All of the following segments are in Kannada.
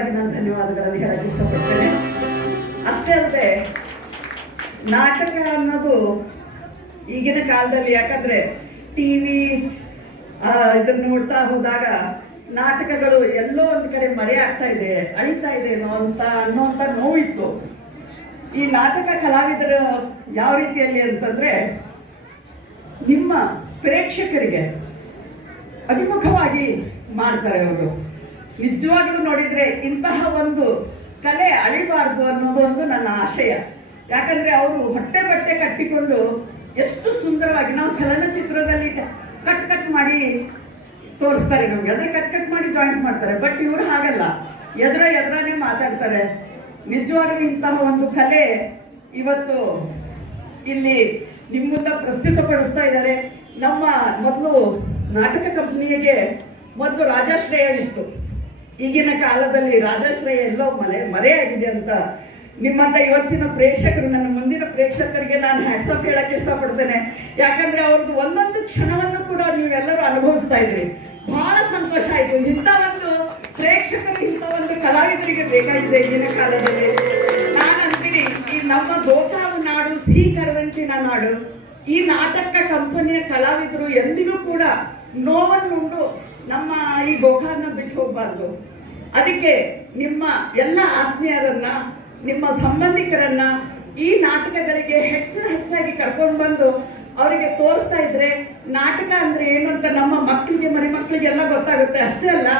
ಪರವಾಗಿ ನಾನು ಧನ್ಯವಾದಗಳನ್ನು ಹೇಳಕ್ಕೆ ಇಷ್ಟಪಡ್ತೇನೆ. ಅಷ್ಟೇ ಅಲ್ಲದೆ ನಾಟಕ ಅನ್ನೋದು ಈಗಿನ ಕಾಲದಲ್ಲಿ, ಯಾಕಂದರೆ ಟಿ ವಿ ಇದನ್ನು ನೋಡ್ತಾ ಹೋದಾಗ ನಾಟಕಗಳು ಎಲ್ಲೋ ಒಂದು ಕಡೆ ಮರೆಯಾಗ್ತಾ ಇದೆ, ಅಳಿತಾ ಇದೆ ಅನ್ನೋಂಥ ನೋವಿತ್ತು. ಈ ನಾಟಕ ಕಲಾವಿದರು ಯಾವ ರೀತಿಯಲ್ಲಿ ಅಂತಂದರೆ, ನಿಮ್ಮ ಪ್ರೇಕ್ಷಕರಿಗೆ ಅಭಿಮುಖವಾಗಿ ಮಾಡ್ತಾರೆ ಅವರು. ನಿಜವಾಗ್ಲೂ ನೋಡಿದರೆ ಇಂತಹ ಒಂದು ಕಲೆ ಅಳಿಬಾರ್ದು ಅನ್ನೋದು ಒಂದು ನನ್ನ ಆಶಯ. ಯಾಕಂದರೆ ಅವರು ಹೊಟ್ಟೆ ಬಟ್ಟೆ ಕಟ್ಟಿಕೊಂಡು ಎಷ್ಟು ಸುಂದರವಾಗಿ, ನಾವು ಚಲನಚಿತ್ರದಲ್ಲಿ ಕಟ್ ಮಾಡಿ ತೋರಿಸ್ತಾರೆ ನಮಗೆ, ಅಂದರೆ ಕಟ್ ಮಾಡಿ ಜಾಯಿಂಟ್ ಮಾಡ್ತಾರೆ. ಬಟ್ ಇವರು ಹಾಗಲ್ಲ, ಎದುರನೇ ಮಾತಾಡ್ತಾರೆ. ನಿಜವಾಗ್ಲೂ ಇಂತಹ ಒಂದು ಕಲೆ ಇವತ್ತು ಇಲ್ಲಿ ನಿಮ್ಮ ಮುಂದೆ ಪ್ರಸ್ತುತಪಡಿಸ್ತಾ ಇದ್ದಾರೆ. ನಮ್ಮ ಮೊದಲು ನಾಟಕ ಕಂಪ್ನಿಗೆ ಮೊದಲು ರಾಜಾಶ್ರಯವಿತ್ತು. ಈಗಿನ ಕಾಲದಲ್ಲಿ ರಾಜಾಶ್ರಯ ಎಲ್ಲೋ ಮರೆಯಾಗಿದೆ ಅಂತ ನಿಮ್ಮಂತ ಇವತ್ತಿನ ಪ್ರೇಕ್ಷಕರು, ನನ್ನ ಮುಂದಿನ ಪ್ರೇಕ್ಷಕರಿಗೆ ನಾನು ಹ್ಯಾಟ್ಸಪ್ ಹೇಳಕ್ಕೆ ಇಷ್ಟಪಡ್ತೇನೆ. ಯಾಕಂದ್ರೆ ಅವ್ರದ್ದು ಒಂದೊಂದು ಕ್ಷಣವನ್ನು ಕೂಡ ನೀವೆಲ್ಲರೂ ಅನುಭವಿಸ್ತಾ ಇದ್ರಿ. ಬಹಳ ಸಂತೋಷ ಆಯಿತು. ಇಂಥ ಒಂದು ಪ್ರೇಕ್ಷಕರು, ಇಂಥ ಒಂದು ಕಲಾವಿದರಿಗೆ ಬೇಕಾಗಿದೆ ಈಗಿನ ಕಾಲದಲ್ಲಿ. ನಾನಂತೀನಿ, ಈ ನಮ್ಮ ಗೋಕಾವು ನಾಡು ಸಿಹಿ ಕರದಂಚಿನ ನಾಡು. ಈ ನಾಟಕ ಕಂಪನಿಯ ಕಲಾವಿದರು ಎಂದಿಗೂ ಕೂಡ ನೋವನ್ನುಂಡು ನಮ್ಮ ಈ ಗೋಕಾರನ್ನ ಬಿಟ್ಟು ಹೋಗಬಾರ್ದು. ಅದಕ್ಕೆ ನಿಮ್ಮ ಎಲ್ಲ ಆತ್ಮೀಯರನ್ನ, ನಿಮ್ಮ ಸಂಬಂಧಿಕರನ್ನ ಈ ನಾಟಕಗಳಿಗೆ ಹೆಚ್ಚಾಗಿ ಕರ್ಕೊಂಡು ಬಂದು ಅವರಿಗೆ ತೋರಿಸ್ತಾ ಇದ್ರೆ ನಾಟಕ ಅಂದ್ರೆ ಏನು ಅಂತ ನಮ್ಮ ಮಕ್ಕಳಿಗೆ, ಮರಿಮಕ್ಕಳಿಗೆಲ್ಲ ಗೊತ್ತಾಗುತ್ತೆ. ಅಷ್ಟೇ ಅಲ್ಲ,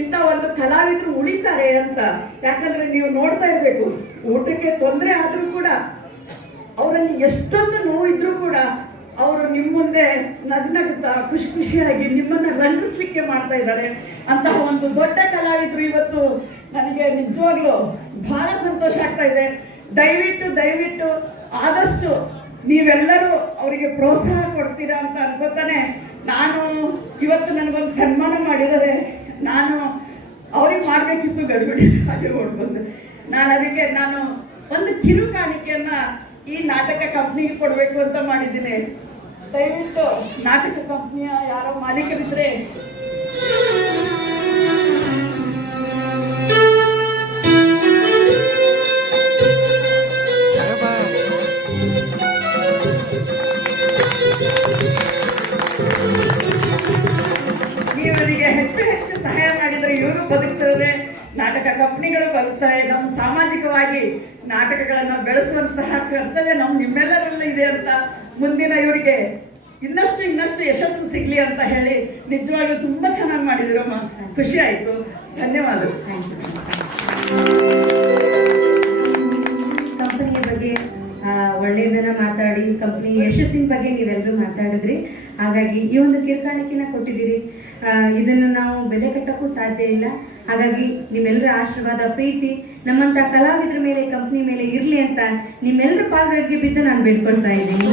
ಇಂಥ ಒಂದು ಕಲಾವಿದರು ಉಳಿತಾರೆ ಅಂತ. ಯಾಕಂದ್ರೆ ನೀವು ನೋಡ್ತಾ ಇರಬೇಕು, ಊಟಕ್ಕೆ ತೊಂದರೆ ಆದರೂ ಕೂಡ ಅವರಲ್ಲಿ ಎಷ್ಟೊಂದು ನೋವಿದ್ರೂ ಕೂಡ ಅವರು ನಿಮ್ಮ ಮುಂದೆ ನಗ್ನಗ್ತಾ ಖುಷಿಯಾಗಿ ನಿಮ್ಮನ್ನು ರಂಜಿಸ್ಲಿಕ್ಕೆ ಮಾಡ್ತಾ ಇದ್ದಾರೆ. ಅಂತಹ ಒಂದು ದೊಡ್ಡ ಕಲಾವಿದರು ಇವತ್ತು ನನಗೆ ನಿಜವಾಗ್ಲೂ ಬಹಳ ಸಂತೋಷ ಆಗ್ತಾ ಇದೆ. ದಯವಿಟ್ಟು ಆದಷ್ಟು ನೀವೆಲ್ಲರೂ ಅವರಿಗೆ ಪ್ರೋತ್ಸಾಹ ಕೊಡ್ತೀರಾ ಅಂತ ಅನ್ಕೋತಾನೆ ನಾನು ಇವತ್ತು ನನಗೊಂದು ಸನ್ಮಾನ ಮಾಡಿದರೆ ನಾನು ಅವ್ರಿಗೆ ಮಾಡಬೇಕಿತ್ತು, ಗಡಿಬಿಡಿ ಹಾಗೆ ಓಡ್ಬಂದೆ. ಅದಕ್ಕೆ ನಾನು ಒಂದು ಕಿರು ಕಾಣಿಕೆಯನ್ನು ಈ ನಾಟಕ ಕಂಪ್ನಿಗೆ ಕೊಡಬೇಕು ಅಂತ ಮಾಡಿದ್ದೀನಿ. ದಯವಿಟ್ಟು ನಾಟಕ ಕಂಪ್ನಿಯ ಯಾರೋ ಮಾಲೀಕರಿದ್ರೆ ಇವರಿಗೆ ಹೆಚ್ಚು ಸಹಾಯ ಮಾಡಿದರೆ ಇವರು ಬದುಕ್ತಾರೆ, ನಾಟಕ ಕಂಪ್ನಿಗಳು ಬದುಕ್ತಾರೆ. ನಮ್ಮ ಸಾಮಾಜಿಕವಾಗಿ ನಾಟಕಗಳನ್ನು ಬೆಳೆಸುವಂತಹ ಕರ್ತವ್ಯ ನಿಮ್ಮೆಲ್ಲರಲ್ಲೂ ಇದೆ ಅಂತ ಮುಂದಿನ ಇವರಿಗೆ ಇನ್ನಷ್ಟು ಯಶಸ್ಸು ಸಿಗಲಿ ಅಂತ ಹೇಳಿ ನಿಜವಾಗ್ಲೂ ತುಂಬ ಚೆನ್ನಾಗಿ ಮಾಡಿದಿರಮ್ಮ. ಖುಷಿ ಆಯಿತು. ಧನ್ಯವಾದಗಳು. ಕಂಪನಿಯ ಬಗ್ಗೆ ಒಳ್ಳೆಯದನ್ನ ಮಾತಾಡಿ, ಕಂಪನಿ ಯಶಸ್ಸಿನ ಬಗ್ಗೆ ನೀವೆಲ್ಲರೂ ಮಾತಾಡಿದ್ರಿ. ಹಾಗಾಗಿ ಈ ಒಂದು ಕಿರುಕಾಣಿಕೆನ ಕೊಟ್ಟಿದ್ದೀರಿ. ಇದನ್ನು ನಾವು ಬೆಲೆ ಕಟ್ಟಕ್ಕೂ ಸಾಧ್ಯ ಇಲ್ಲ. ಹಾಗಾಗಿ ನಿಮ್ಮೆಲ್ಲರ ಆಶೀರ್ವಾದ, ಪ್ರೀತಿ ನಮ್ಮಂಥ ಕಲಾವಿದರ ಮೇಲೆ, ಕಂಪ್ನಿ ಮೇಲೆ ಇರಲಿ ಅಂತ ನಿಮ್ಮೆಲ್ಲರ ಪಾದಗಳಿಗೆ ಬಿದ್ದು ನಾನು ಬೇಡ್ಕೊಳ್ತಾ ಇದ್ದೀನಿ.